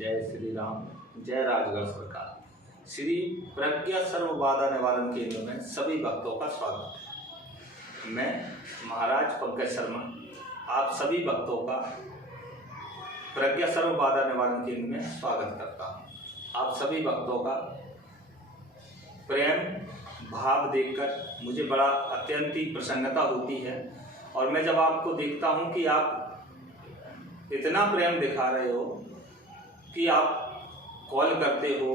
जय श्री राम, जय राजगढ़ सरकार। श्री प्रज्ञा सर्व बाधा निवारण केंद्र में सभी भक्तों का स्वागत है। मैं महाराज पंकज शर्मा आप सभी भक्तों का प्रज्ञा सर्व बाधा निवारण केंद्र में स्वागत करता हूँ। आप सभी भक्तों का प्रेम भाव देखकर मुझे बड़ा अत्यंत ही प्रसन्नता होती है और मैं जब आपको देखता हूँ कि आप इतना प्रेम दिखा रहे हो कि आप कॉल करते हो,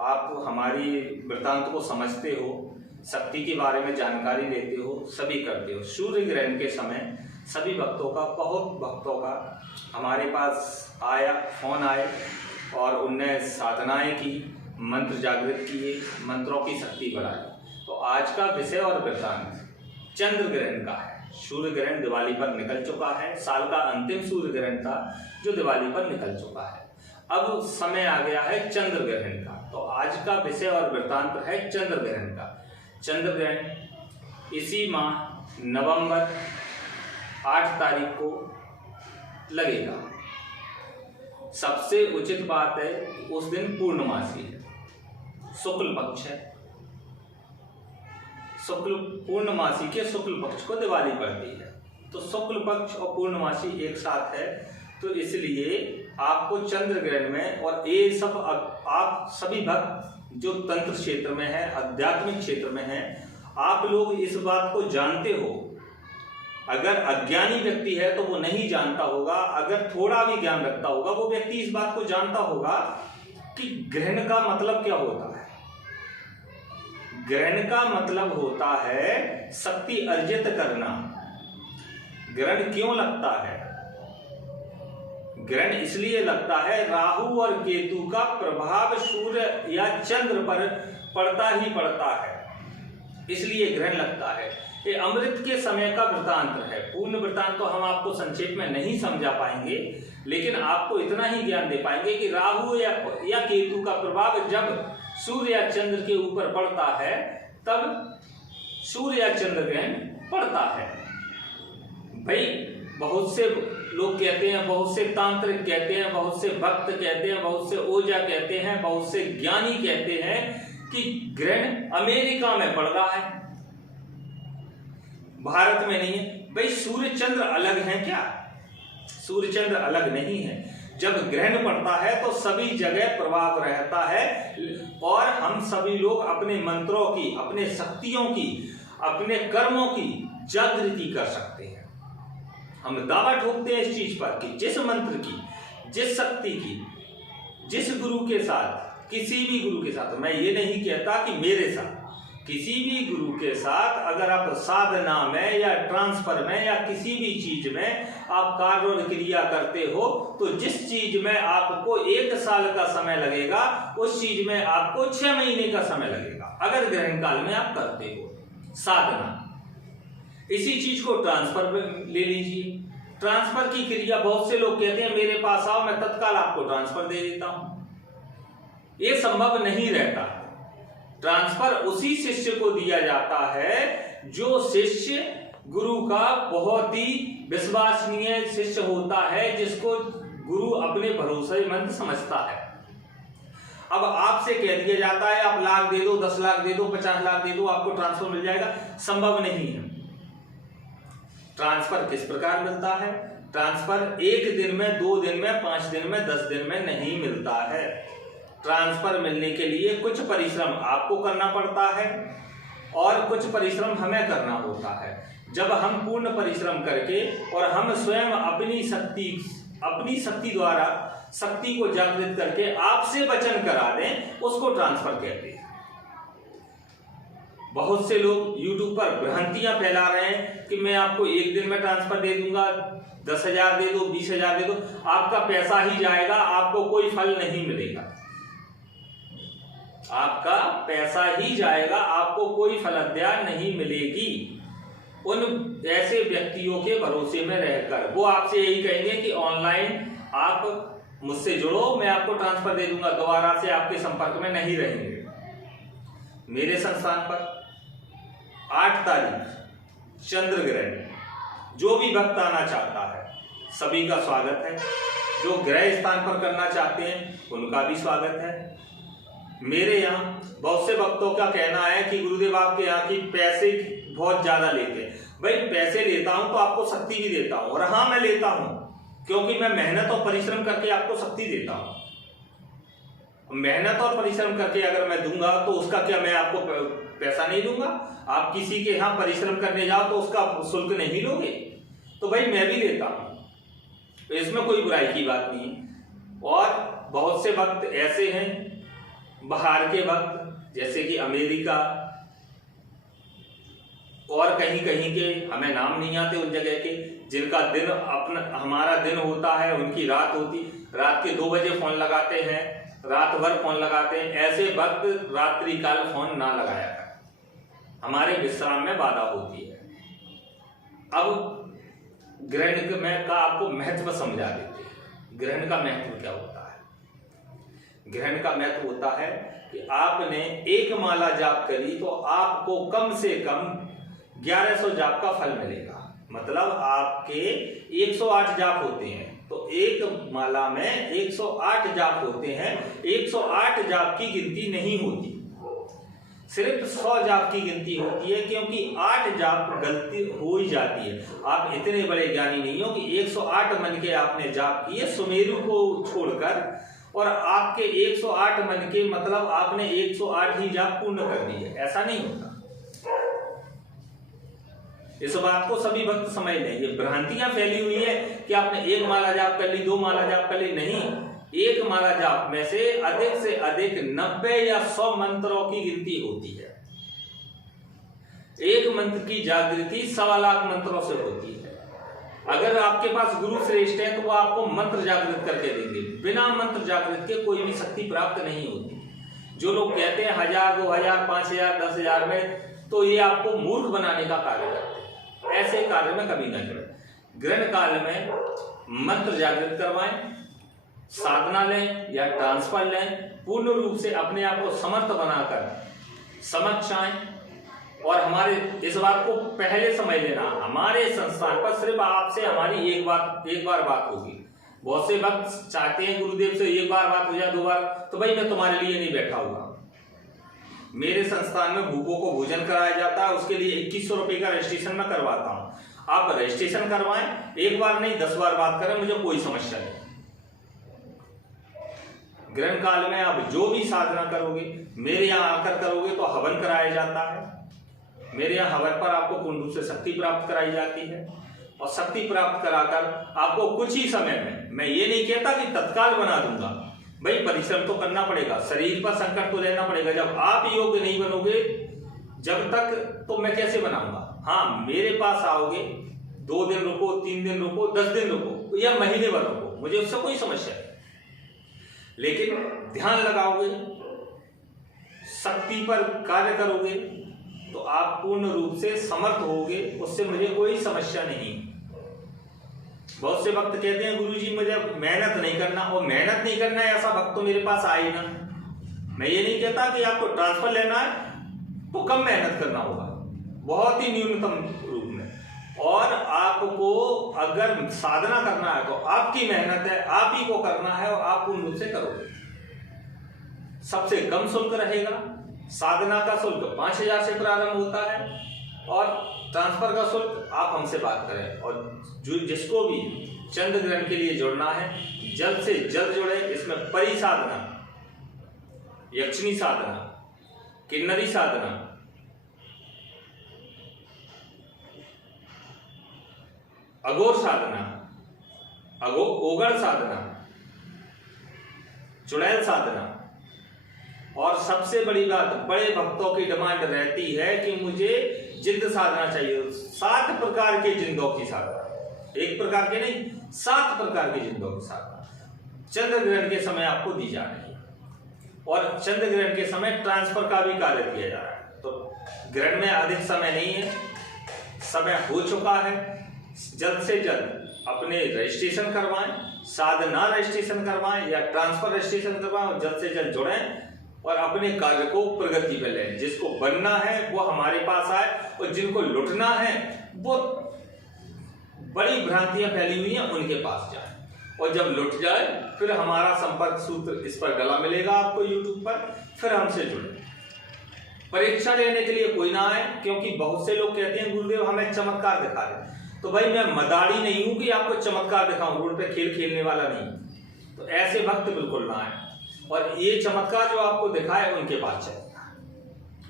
आप हमारी वृत्तांत को समझते हो, शक्ति के बारे में जानकारी लेते हो, सभी करते हो। सूर्य ग्रहण के समय सभी भक्तों का, बहुत भक्तों का हमारे पास फोन आए और उनने साधनाएं की, मंत्र जागृत किए, मंत्रों की शक्ति बढ़ाई। तो आज का विषय और वृत्तांत चंद्र ग्रहण का है। सूर्य ग्रहण दिवाली पर निकल चुका है, साल का अंतिम सूर्य ग्रहण था जो दिवाली पर निकल चुका है। अब समय आ गया है चंद्र ग्रहण का। तो आज का विषय और वृत्तांत है चंद्र ग्रहण का। चंद्र ग्रहण इसी माह नवंबर 8 तारीख को लगेगा। सबसे उचित बात है उस दिन पूर्णमासी है, शुक्ल पक्ष है। पूर्णमासी के शुक्ल पक्ष को दिवाली पड़ती है। तो शुक्ल पक्ष और पूर्णमासी एक साथ है, तो इसलिए आपको चंद्र ग्रहण में, और ये सब आप सभी भक्त जो तंत्र क्षेत्र में है, आध्यात्मिक क्षेत्र में है, आप लोग इस बात को जानते हो। अगर अज्ञानी व्यक्ति है तो वो नहीं जानता होगा, अगर थोड़ा भी ज्ञान रखता होगा वो व्यक्ति इस बात को जानता होगा कि ग्रहण का मतलब क्या होता है। ग्रहण का मतलब होता है शक्ति अर्जित करना। ग्रहण क्यों लगता है? ग्रहण इसलिए लगता है राहु और केतु का प्रभाव सूर्य या चंद्र पर पड़ता ही पड़ता है, इसलिए ग्रहण लगता है। ये अमृत के समय का वृत्तांत है। पूर्ण वृत्तांत तो हम आपको संक्षेप में नहीं समझा पाएंगे, लेकिन आपको इतना ही ज्ञान दे पाएंगे कि राहु या केतु का प्रभाव जब सूर्य या चंद्र के ऊपर पड़ता है तब सूर्य या चंद्र ग्रहण पड़ता है। भाई बहुत से लोग कहते हैं, बहुत से तांत्रिक कहते हैं, बहुत से भक्त कहते हैं, बहुत से ओझा कहते हैं, बहुत से ज्ञानी कहते हैं कि ग्रहण अमेरिका में पड़ रहा है, भारत में नहीं है। भाई सूर्य चंद्र अलग है क्या? सूर्य चंद्र अलग नहीं है। जब ग्रहण पड़ता है तो सभी जगह प्रभाव रहता है और हम सभी लोग अपने मंत्रों की, अपने शक्तियों की, अपने कर्मों की जागृति कर सकते हैं। हम दावा ठोकते हैं इस चीज पर कि जिस मंत्र की, जिस शक्ति की, जिस गुरु के साथ, किसी भी गुरु के साथ, मैं ये नहीं कहता कि मेरे साथ, किसी भी गुरु के साथ अगर आप साधना में या ट्रांसफर में या किसी भी चीज में आप कार्य और क्रिया करते हो, तो जिस चीज में आपको 1 साल का समय लगेगा उस चीज में आपको 6 महीने का समय लगेगा, अगर ग्रहण काल में आप करते हो साधना। इसी चीज को ट्रांसफर में ले लीजिए। ट्रांसफर की क्रिया, बहुत से लोग कहते हैं मेरे पास आओ, मैं तत्काल आपको ट्रांसफर दे देता हूं। यह संभव नहीं रहता। ट्रांसफर उसी शिष्य को दिया जाता है जो शिष्य गुरु का बहुत ही विश्वसनीय शिष्य होता है, जिसको गुरु अपने भरोसेमंद समझता है। अब आपसे कह दिया जाता है आप लाख दे दो, 10 लाख दे दो, 50 लाख दे दो, आपको ट्रांसफर मिल जाएगा, संभव नहीं है। ट्रांसफर किस प्रकार मिलता है? ट्रांसफर 1 दिन में, 2 दिन में, 5 दिन में, 10 दिन में नहीं मिलता है। ट्रांसफर मिलने के लिए कुछ परिश्रम आपको करना पड़ता है और कुछ परिश्रम हमें करना होता है। जब हम पूर्ण परिश्रम करके और हम स्वयं अपनी शक्ति द्वारा शक्ति को जागृत करके आपसे वचन करा दें, उसको ट्रांसफर कहते हैं। बहुत से लोग YouTube पर भ्रांतियां फैला रहे हैं कि मैं आपको 1 दिन में ट्रांसफर दे दूंगा, 10,000 दे दो, 20,000 दे दो, आपका पैसा ही जाएगा, आपको कोई फल नहीं मिलेगा। आपका पैसा ही जाएगा, आपको कोई फलद्या नहीं मिलेगी। उन ऐसे व्यक्तियों के भरोसे में रहकर वो आपसे यही कहेंगे कि ऑनलाइन आप मुझसे जुड़ो, मैं आपको ट्रांसफर दे दूंगा, दोबारा से आपके संपर्क में नहीं रहेंगे। मेरे संस्थान पर 8 तारीख चंद्र ग्रहण, जो भी भक्त आना चाहता है सभी का स्वागत है। जो ग्रह स्थान पर करना चाहते हैं उनका भी स्वागत है। मेरे यहाँ बहुत से भक्तों का कहना है कि गुरुदेव आपके यहाँ की पैसे बहुत ज्यादा लेते हैं। भाई पैसे लेता हूं तो आपको शक्ति भी देता हूं, और हाँ मैं लेता हूं क्योंकि मैं मेहनत और परिश्रम करके आपको शक्ति देता हूं। मेहनत और परिश्रम करके अगर मैं दूंगा तो उसका क्या मैं आपको पैसा नहीं दूंगा? आप किसी के यहाँ परिश्रम करने जाओ तो उसका शुल्क नहीं लोगे? तो भाई मैं भी लेता हूं, तो इसमें कोई बुराई की बात नहीं है। और बहुत से भक्त ऐसे हैं बाहर के भक्त, जैसे कि अमेरिका और कहीं कहीं के, हमें नाम नहीं आते उन जगह के, जिनका दिन अपना हमारा दिन होता है उनकी रात होती, रात के 2 बजे फोन लगाते हैं, रात भर फोन लगाते हैं। ऐसे भक्त रात्रि काल फोन ना लगाया कर, हमारे विश्राम में बाधा होती है। अब ग्रहण में का आपको महत्व समझा देते हैं। ग्रहण का महत्व क्या होता है? ग्रहण का महत्व होता है कि आपने एक माला जाप करी तो आपको कम से कम 1100 जाप का फल मिलेगा। मतलब आपके 108 जाप होते हैं, तो एक माला में 108 जाप होते हैं। 108 जाप की गिनती नहीं होती, सिर्फ 100 जाप की गिनती होती है, क्योंकि 8 जाप गलती हो ही जाती है। आप इतने बड़े ज्ञानी नहीं हो कि 108 मन के आपने जाप किए सुमेरु को छोड़कर, और आपके 108 मन के मतलब आपने 108 ही जाप पूर्ण कर दी है, ऐसा नहीं होता। इस बात को सभी भक्त समझ लें। ये भ्रांतियां फैली हुई है कि आपने एक माला जाप कर ली, 2 माला जाप कर ली, नहीं। एक माला जाप में से अधिक 90 या 100 मंत्रों की गिनती होती है। एक मंत्र की जागृति 1.25 लाख मंत्रों से होती है। अगर आपके पास गुरु श्रेष्ठ है तो वो आपको मंत्र जागृत करके देंगे। बिना मंत्र जागृत के कोई भी शक्ति प्राप्त नहीं होती। जो लोग कहते हैं 1000, 2000, 5000, 10,000 में, तो ये आपको मूर्ख बनाने का कार्य करते हैं। ऐसे कार्य में कभी न करें। ग्रहण काल में मंत्र जागृत करवाएं, साधना लें या ट्रांसफर लें, पूर्ण रूप से अपने आप को समर्थ बनाकर समक्ष आएं। और हमारे इस बात को पहले समझ लेना, हमारे संस्थान पर सिर्फ आपसे हमारी एक बार बात होगी। बहुत से भक्त चाहते हैं गुरुदेव से एक बार बात हो जाए, 2 बार, तो भाई मैं तुम्हारे लिए नहीं बैठा हुआ। मेरे संस्थान में भूखों को भोजन कराया जाता है, उसके लिए 2100 रुपए का रजिस्ट्रेशन मैं करवाता हूं। आप रजिस्ट्रेशन करवाएं, एक बार नहीं 10 बार बात करें, मुझे कोई समस्या नहीं। ग्रहण काल में आप जो भी साधना करोगे मेरे यहाँ आकर करोगे तो हवन कराया जाता है। मेरे यहाँ हवन पर आपको पूर्ण रूप से शक्ति प्राप्त कराई जाती है, और शक्ति प्राप्त कराकर आपको कुछ ही समय में, मैं ये नहीं कहता कि तत्काल बना दूंगा, भाई परिश्रम तो करना पड़ेगा, शरीर पर संकट तो लेना पड़ेगा। जब आप योग्य नहीं बनोगे जब तक, तो मैं कैसे बनाऊंगा? हाँ, मेरे पास आओगे, 2 दिन रुको, 3 दिन रुको, 10 दिन रुको या महीने भर रुको, मुझे उससे कोई समस्या नहीं। लेकिन ध्यान लगाओगे, शक्ति पर कार्य करोगे तो आप पूर्ण रूप से समर्थ होगे, उससे मुझे कोई समस्या नहीं। बहुत से भक्त कहते हैं गुरुजी मुझे मेहनत नहीं करना, और मेहनत नहीं करना है ऐसा भक्त तो मेरे पास आए ना। मैं ये नहीं कहता कि आपको ट्रांसफर लेना है तो कम मेहनत करना होगा, बहुत ही न्यूनतम रूप में। और आपको अगर साधना करना है तो आपकी मेहनत है, आप ही को करना है, और आप पूर्ण रूप से करोगे। सबसे कम शुल्क रहेगा। साधना का शुल्क 5000 से प्रारंभ होता है, और ट्रांसफर का शुल्क आप हमसे बात करें। और जो जिसको भी चंद्र ग्रहण के लिए जुड़ना है जल्द से जल्द जुड़े। इसमें परि साधना, यक्षिणी साधना, किन्नरी साधना, अघोर साधना, ओगड़ साधना, चुड़ैल साधना, और सबसे बड़ी बात, बड़े भक्तों की डिमांड रहती है कि मुझे जिंद साधना चाहिए। 7 प्रकार के जिंदों की साधना, एक प्रकार के नहीं, 7 प्रकार के जिंदों की साधना चंद्र ग्रहण के समय आपको दी जा रही है। और चंद्र ग्रहण के समय ट्रांसफर का भी कार्य किया जा रहा है। तो ग्रहण में अधिक समय नहीं है, समय हो चुका है। जल्द से जल्द अपने रजिस्ट्रेशन करवाएं, साधना रजिस्ट्रेशन करवाएं या ट्रांसफर रजिस्ट्रेशन करवाएं, और जल्द से जल्द जुड़ें और अपने कार्य को प्रगति पे लें। जिसको बनना है वो हमारे पास आए, और जिनको लुटना है वो बड़ी भ्रांतियां फैली हुई हैं उनके पास जाए। और जब लुट जाए फिर हमारा संपर्क सूत्र इस पर डला मिलेगा आपको यूट्यूब पर, फिर हमसे जुड़े। परीक्षा लेने के लिए कोई ना आए, क्योंकि बहुत से लोग कहते हैं गुरुदेव हमें चमत्कार दिखा दे। तो भाई मैं मदारी नहीं हूं कि आपको चमत्कार दिखाऊं, रोड पे खेल खेलने वाला नहीं। तो ऐसे भक्त बिल्कुल ना आए, और ये चमत्कार जो आपको दिखाए उनके पास चलेगा।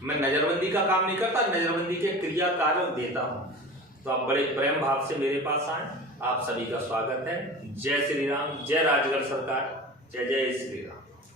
मैं नजरबंदी का काम नहीं करता, नजरबंदी के क्रिया कार्य देता हूं। तो आप बड़े प्रेम भाव से मेरे पास आए, आप सभी का स्वागत है। जय श्री राम, जय राजगढ़ सरकार, जय जय श्री राम।